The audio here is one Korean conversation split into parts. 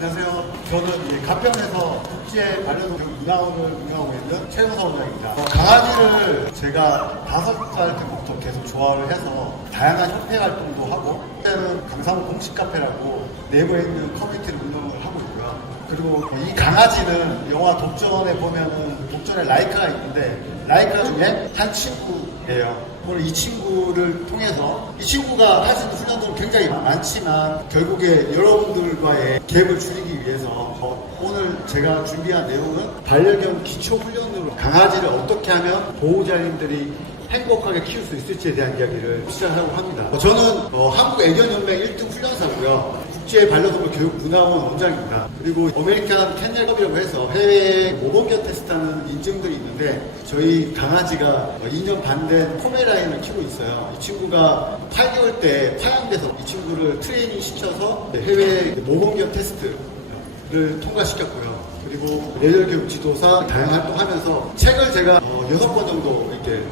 안녕하세요. 저는 가평에서 국제 반려동물 문화원을 운영하고 있는 최영서 원장입니다. 강아지를 제가 5살 때부터 계속 좋아를 해서 다양한 협회 활동도 하고, 그때는 강사무 공식 카페라고 내부에 있는 커뮤니티를 운영을 하고 있고요. 그리고 이 강아지는 영화 독전에 보면은 독전에 라이카가 있는데 라이카 중에 한 친구예요. 오늘 이 친구를 통해서 이 친구가 할 수 있는 훈련들은 굉장히 많지만 결국에 여러분들과의 갭을 줄이기 위해서 오늘 제가 준비한 내용은 반려견 기초 훈련으로 강아지를 어떻게 하면 보호자님들이 행복하게 키울 수 있을지에 대한 이야기를 시작하려고 합니다. 저는 한국애견연맹 1등 훈련사고요. 국제 반려동물 교육 문화원 원장입니다. 그리고 어메리칸 캔넬컵이라고 해서 해외 모범견 테스트하는 인증들이 있는데 저희 강아지가 2년 반 된 포메라인을 키우고 있어요. 이 친구가 8개월 때 파양돼서 이 친구를 트레이닝 시켜서 해외 모범견 테스트를 통과시켰고요. 그리고 뇌절교육 지도사 다양한 활동하면서 책을 제가 6권 정도 이렇게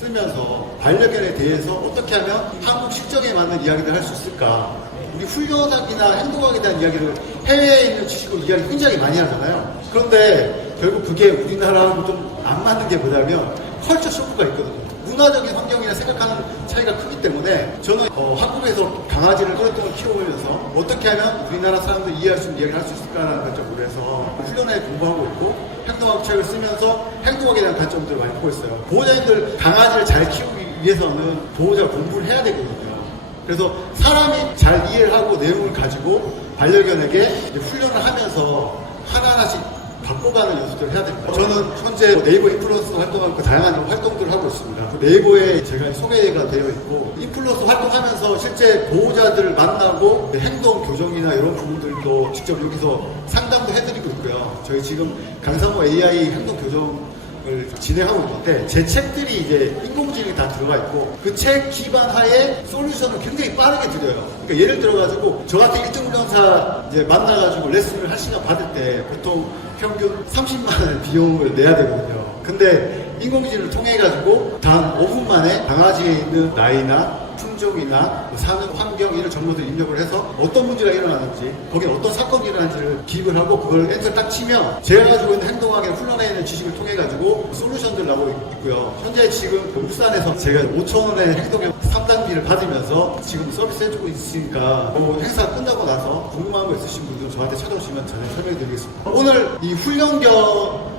쓰면서 반려견에 대해서 어떻게 하면 한국 실정에 맞는 이야기를 할 수 있을까. 우리 훈련학이나 행동학에 대한 이야기를 해외에 있는 지식으로 이야기 굉장히 많이 하잖아요. 그런데 결국 그게 우리나라하고 좀 안 맞는 게 뭐냐면 컬처 쇼크가 있거든요. 문화적인 환경이나 생각하는 차이가 크기 때문에 저는 한국에서 강아지를 오랫동안 키워보면서 어떻게 하면 우리나라 사람들 이해할 수 있는 이야기를 할 수 있을까라는 관점으로 해서 훈련에 공부하고 있고 행동학 책을 쓰면서 행동학에 대한 관점들을 많이 보고 있어요. 보호자님들 강아지를 잘 키우기 위해서는 보호자가 공부를 해야 되거든요. 그래서 사람이 잘 이해를 하고 내용을 가지고 반려견에게 훈련을 하면서 하나하나씩 바꿔가는 연습들을 해야 됩니다. 저는 현재 네이버 인플루언서 활동하고 다양한 활동들을 하고 있습니다. 그 네이버에 제가 소개가 되어 있고 인플루언서 활동하면서 실제 보호자들을 만나고 행동 교정이나 이런 부분들도 직접 여기서 상담도 해드리고 있고요. 저희 지금 강상호 AI 행동 교정을 진행하고 있는데 제 책들이 이제 인공지능이 다 들어가 있고 그 책 기반 하에 솔루션을 굉장히 빠르게 드려요. 그러니까 예를 들어가지고 저 같은 1등 훈련사 이제 만나가지고 레슨을 할 시간 받을 때 보통 평균 30만 원 비용을 내야 되거든요. 근데 인공지능을 통해 가지고 단 5분 만에 강아지에 있는 나이나 품종이나 사는 환경 이런 정보들을 입력을 해서 어떤 문제가 일어나는지 거기에 어떤 사건이 일어나는지를 기입을 하고 그걸 엔터 딱 치면 제가 가지고 있는 행동학에 훈련해 있는 지식을 통해 가지고 솔루션들 나오고 있고요. 현재 지금 울산에서 제가 5,000원의 행동학 3단비를 받으면서 지금 서비스 해주고 있으니까 행사 끝나고 나서 궁금한 거 있으신 분들은 저한테 찾아오시면 전혀 설명해 드리겠습니다. 오늘 이 훈련견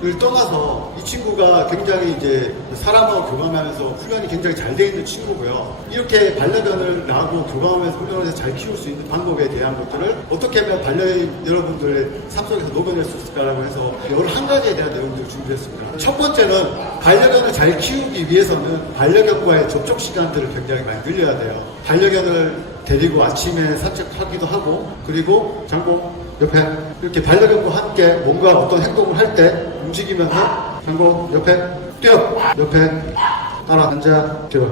을 떠나서 이 친구가 굉장히 이제 사람하고 교감하면서 훈련이 굉장히 잘 돼 있는 친구고요. 이렇게 반려견을 나하고 교감하면서 훈련을 해서 잘 키울 수 있는 방법에 대한 것들을 어떻게 하면 반려인 여러분들의 삶 속에서 녹여낼 수 있을까라고 해서 11가지에 대한 내용들을 준비했습니다. 첫 번째는 반려견을 잘 키우기 위해서는 반려견과의 접촉 시간들을 굉장히 많이 늘려야 돼요. 반려견을 데리고 아침에 산책하기도 하고 그리고 장복 옆에 이렇게 반려견과 함께 뭔가 어떤 행동을 할 때 움직이면서 장고 옆에 뛰어 옆에 따라 앉아 뛰어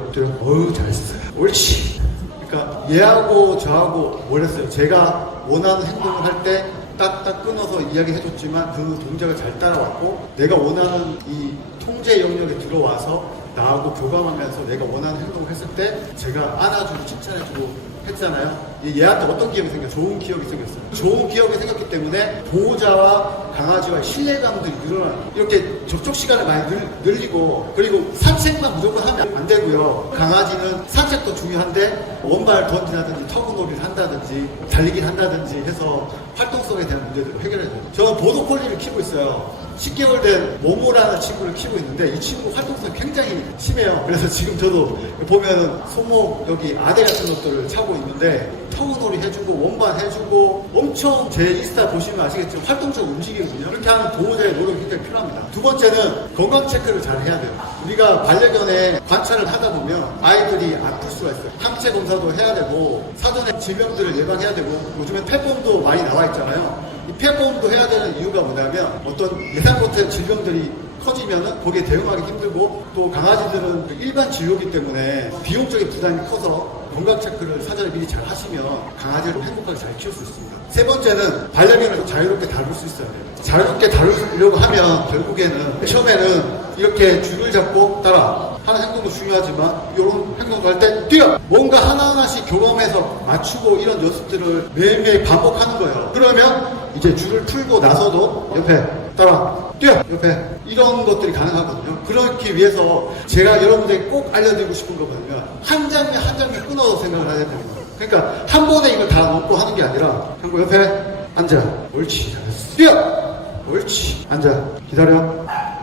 어휴 잘했어요. 옳지. 그러니까 얘하고 저하고 뭘 했어요. 제가 원하는 행동을 할 때 딱딱 끊어서 이야기해줬지만 그 동작을 잘 따라왔고 내가 원하는 이 통제 영역에 들어와서 나하고 교감하면서 내가 원하는 행동을 했을 때 제가 안아주고 칭찬해주고 했잖아요. 얘한테 어떤 기억이 생겼어요? 좋은 기억이 생겼어요. 좋은 기억이 생겼기 때문에 보호자와 강아지와의 신뢰감들이 늘어나요. 이렇게 접촉 시간을 많이 늘리고 그리고 산책만 무조건 하면 안 되고요. 강아지는 산책도 중요한데 원발 던지라든지 터그놀이를 한다든지 달리기를 한다든지 해서 활동성에 대한 문제들을 해결해야 돼요. 저는 보더콜리를 키우고 있어요. 10개월 된 모모라는 친구를 키우고 있는데 이 친구 활동성이 굉장히 심해요. 그래서 지금 저도 보면은 손목 여기 아대 같은 것들을 차고 있는데 터그놀이 해주고 원반 해주고 엄청 제 인스타 보시면 아시겠지만 활동적으로 움직이거든요. 그렇게 하는 보호자의 노력이 굉장히 필요합니다. 두 번째는 건강 체크를 잘 해야 돼요. 우리가 반려견의 관찰을 하다 보면 아이들이 아플 수가 있어요. 항체 검사도 해야 되고 사전에 질병들을 예방해야 되고 요즘엔 폐보험도 많이 나와 있잖아요. 이 폐보험도 해야 되는 이유가 뭐냐면 어떤 예상 못한 질병들이 커지면은 거기에 대응하기 힘들고 또 강아지들은 일반 진료기 때문에 비용적인 부담이 커서 건강 체크를 사전에 미리 잘 하시면 강아지를 행복하게 잘 키울 수 있습니다. 세 번째는 반려견을 자유롭게 다룰 수 있어야 돼요. 자유롭게 다루려고 하면 결국에는 처음에는 이렇게 줄을 잡고 따라 하는 행동도 중요하지만 이런 행동도 할 때 뛰어! 뭔가 하나하나씩 경험해서 맞추고 이런 연습들을 매일매일 반복하는 거예요. 그러면 이제 줄을 풀고 나서도 옆에 따라 뛰어! 옆에 이런 것들이 가능하거든요. 그렇기 위해서 제가 여러분들에게 꼭 알려드리고 싶은 거 뭐냐면 한 장면 한 장면 끊어서 생각을 해야 됩니다. 그러니까 한 번에 이걸 다 넣고 하는 게 아니라 참고 옆에 앉아. 옳지. 잘했어. 뛰어! 옳지. 앉아. 기다려.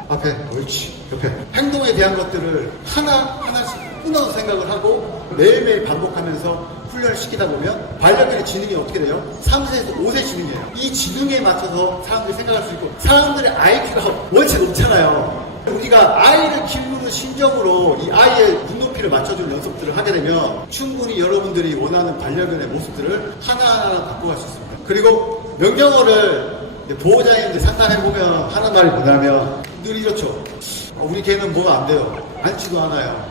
앞에. 옳지. 옆에. 행동에 대한 것들을 하나하나씩 끊어서 생각을 하고 매일매일 반복하면서 훈련을 시키다 보면 반려견의 지능이 어떻게 돼요? 3세에서 5세 지능이에요. 이 지능에 맞춰서 사람들이 생각할 수 있고 사람들의 IQ가 원체 높잖아요. 우리가 아이를 키우는 심정으로 이 아이의 눈높이를 맞춰주는 연습들을 하게 되면 충분히 여러분들이 원하는 반려견의 모습들을 하나하나 바꿔갈 수 있습니다. 그리고 명령어를 보호자님들 상담해보면 하는 말이 뭐냐면 늘 이렇죠. 우리 개는 뭐가 안 돼요. 앉지도 않아요.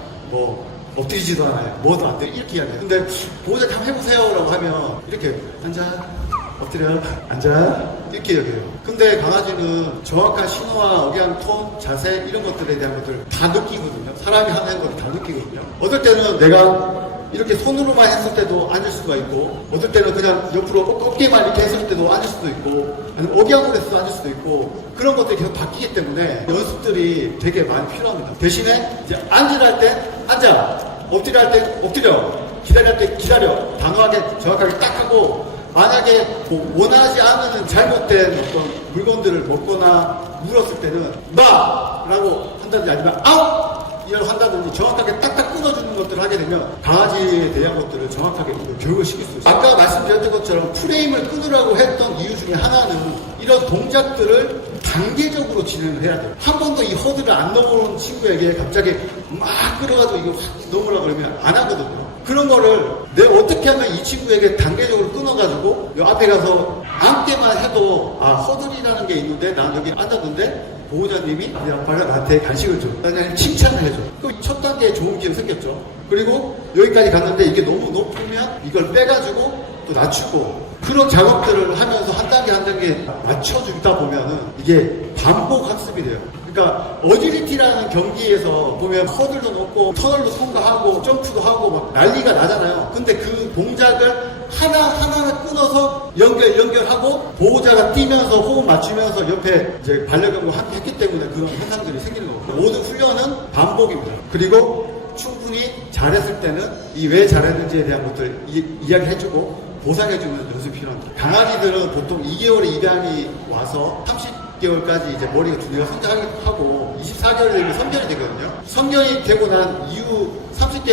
엎드리지도 않아요. 뭐도 안 돼요. 이렇게 이야기해요. 근데 보호자 한번 해보세요 라고 하면 이렇게 앉아, 엎드려, 앉아 이렇게 얘기해요. 근데 강아지는 정확한 신호와 억양, 톤, 자세 이런 것들에 대한 것들을 다 느끼거든요. 사람이 하는 것을 다 느끼거든요. 어떨 때는 내가 이렇게 손으로만 했을 때도 앉을 수가 있고 어떨 때는 그냥 옆으로 어깨만 이렇게 했을 때도 앉을 수도 있고 아니면 억양으로 해서 앉을 수도 있고 그런 것들이 계속 바뀌기 때문에 연습들이 되게 많이 필요합니다. 대신에 이제 앉으라 할 때 앉아, 엎드려 할 때 엎드려, 기다려 할 때 기다려, 단호하게 정확하게 딱 하고 만약에 원하지 않는 잘못된 어떤 물건들을 먹거나 물었을 때는 마! 라고 한다든지 아니면 아우! 이라고 한다든지 정확하게 딱딱 끊어주는 것들을 하게 되면 강아지에 대한 것들을 정확하게 교육을 시킬 수 있어요. 아까 말씀드렸던 것처럼 프레임을 끊으라고 했던 이유 중에 하나는 이런 동작들을 단계적으로 진행을 해야 돼요. 한 번도 이 허들을 안 넘어온 친구에게 갑자기 막 끌어가지고 이거 확 넘으라고 그러면 안 하거든요. 그런 거를 내가 어떻게 하면 이 친구에게 단계적으로 끊어가지고 요 앞에 가서 앉게만 해도 허들이라는 게 있는데 난 여기 앉았는데 보호자님이 이 아빠가 나한테 간식을 줘. 그냥 칭찬을 해줘. 그럼 첫 단계에 좋은 기회가 생겼죠. 그리고 여기까지 갔는데 이게 너무 높으면 이걸 빼가지고 또 낮추고 그런 작업들을 하면서 한 단계 한 단계 맞춰주다 보면은 이게 반복 학습이 돼요. 그러니까 어지리티라는 경기에서 보면 허들도 높고 터널도 통과하고 점프도 하고 막 난리가 나잖아요. 근데 그 동작을 하나하나 끊어서 연결하고 보호자가 뛰면서 호흡 맞추면서 옆에 이제 반려견과 함께 했기 때문에 그런 현상들이 생기는 거거든요. 모든 훈련은 반복입니다. 그리고 충분히 잘했을 때는 이 왜 잘했는지에 대한 것들 이야기해주고 보상해주는 연습이 필요합니다. 강아지들은 보통 2개월에 입양이 와서 30개월까지 이제 머리가 두 개가 성장하고 24개월 되면 성견이 되거든요. 성견이 되고 난 이후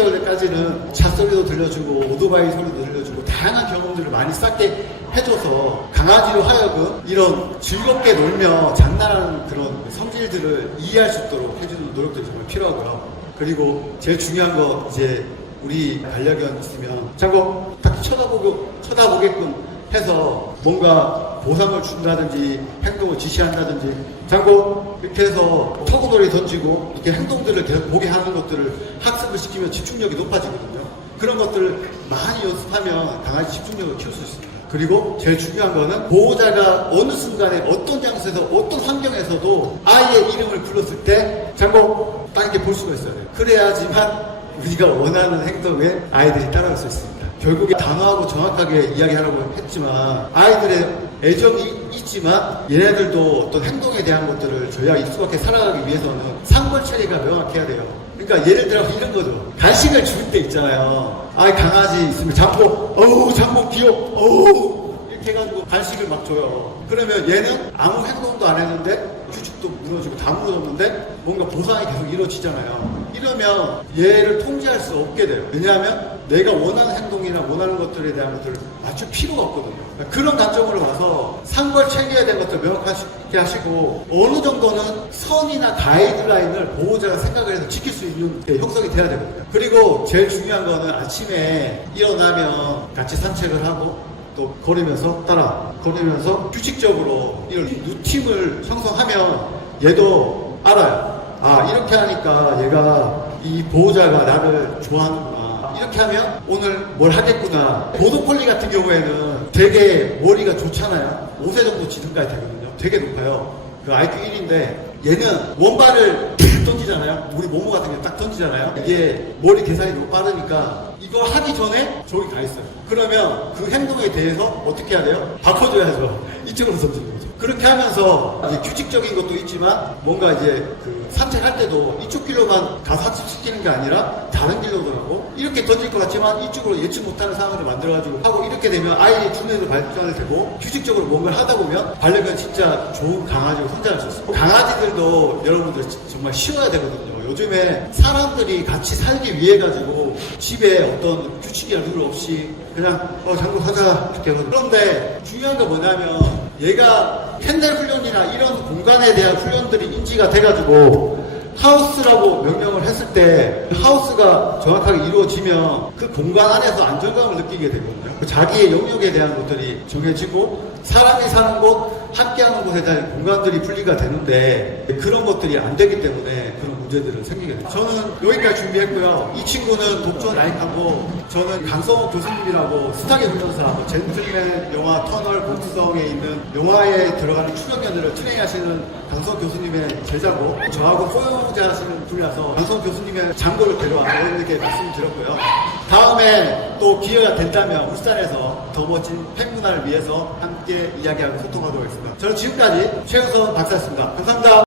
30개월까지는 차 소리도 들려주고 오토바이 소리도 들려주고 다양한 경험들을 많이 쌓게 해줘서 강아지로 하여금 이런 즐겁게 놀며 장난하는 그런 성질들을 이해할 수 있도록 해주는 노력들이 정말 필요하고요. 그리고 제일 중요한 거 이제 우리 반려견 있으면 자꾸 딱 쳐다보게끔 해서 뭔가 보상을 준다든지 행동을 지시한다든지 자꾸 이렇게 해서 터그놀이 던지고 이렇게 행동들을 계속 보게 하는 것들을 학습을 시키면 집중력이 높아지거든요. 그런 것들을 많이 연습하면 강아지 집중력을 키울 수 있습니다. 그리고 제일 중요한 거는 보호자가 어느 순간에 어떤 장소에서 어떤 환경에서도 아이의 이름을 불렀을 때 자꾸 딱 이렇게 볼 수가 있어요. 그래야지만 우리가 원하는 행동에 아이들이 따라갈 수 있습니다. 결국에 단호하고 정확하게 이야기하라고 했지만 아이들의 애정이 있지만 얘네들도 어떤 행동에 대한 것들을 저희가 익숙하게 살아가기 위해서는 상벌체계가 명확해야 돼요. 그러니까 예를 들어 이런 거죠. 간식을 줄 때 있잖아요. 강아지 있으면 잡고 잡고 귀여워 이렇게 해가지고 간식을 막 줘요. 그러면 얘는 아무 행동도 안 했는데 규칙도 무너지고 다 무너졌는데 뭔가 보상이 계속 이루어지잖아요. 이러면 얘를 통제할 수 없게 돼요. 왜냐하면 내가 원하는 행동이나 원하는 것들에 대한 것들을 맞출 필요가 없거든요. 그런 관점으로 봐서 상벌 체계에 대한 것들을 명확하게 하시고 어느 정도는 선이나 가이드라인을 보호자가 생각을 해서 지킬 수 있는 형성이 돼야 되거든요. 그리고 제일 중요한 거는 아침에 일어나면 같이 산책을 하고 또 걸으면서 걸으면서 규칙적으로 이런 루틴을 형성하면 얘도 알아요. 이렇게 하니까 얘가 이 보호자가 나를 좋아하는구나. 이렇게 하면 오늘 뭘 하겠구나. 보도콜리 같은 경우에는 되게 머리가 좋잖아요. 5세 정도 지능까지 되거든요. 되게 높아요. 그 IQ 1인데 얘는 원발을 던지잖아요. 우리 모모 같은 게 딱 던지잖아요. 이게 머리 계산이 너무 빠르니까 이거 하기 전에 저기 가 있어요. 그러면 그 행동에 대해서 어떻게 해야 돼요? 바꿔줘야죠. 이쪽으로 던지는 거죠. 그렇게 하면서 이제 규칙적인 것도 있지만 뭔가 이제 그 산책할 때도 이쪽 길로만 가서 학습시키는 게 아니라 다른 길로도 하고 이렇게 던질 것 같지만 이쪽으로 예측 못하는 상황을 만들어가지고 하고 이렇게 되면 아이의 두뇌도 발전이 되고 규칙적으로 뭔가를 하다 보면 반려견 진짜 좋은 강아지로 성장할 수 있어요. 강아지들도 여러분들 정말 쉬워야 되거든요. 요즘에 사람들이 같이 살기 위해 가지고 집에 어떤 규칙이나 룰 없이 그냥 장구 하자 이렇게 하거든요. 그런데 중요한 게 뭐냐면 얘가 캔넬 훈련이나 이런 공간에 대한 훈련들이 인지가 돼가지고 하우스라고 명령을 했을 때 하우스가 정확하게 이루어지면 그 공간 안에서 안정감을 느끼게 되거든요. 자기의 영역에 대한 것들이 정해지고 사람이 사는 곳, 함께하는 곳에 대한 공간들이 분리가 되는데 그런 것들이 안 되기 때문에 그런 문제들은 생기게 됩니다. 저는 여기까지 준비했고요. 이 친구는 독전 라인하고 저는 강성호 교수님이라고 스타게 훈련사, 젠틀맨 영화 터널 곡성에 있는 영화에 들어가는 출연견들을 트레이닝하시는 강성호 교수님의 제자고 저하고 포용자 하시는 분이라서 강성호 교수님의 장고를 데려와서 이렇게 말씀드렸고요. 다음에 또 기회가 된다면 울산에서 더 멋진 팬문화를 위해서 함께 이야기하고 소통하도록 하겠습니다. 저는 지금까지 최우선 박사였습니다. 감사합니다.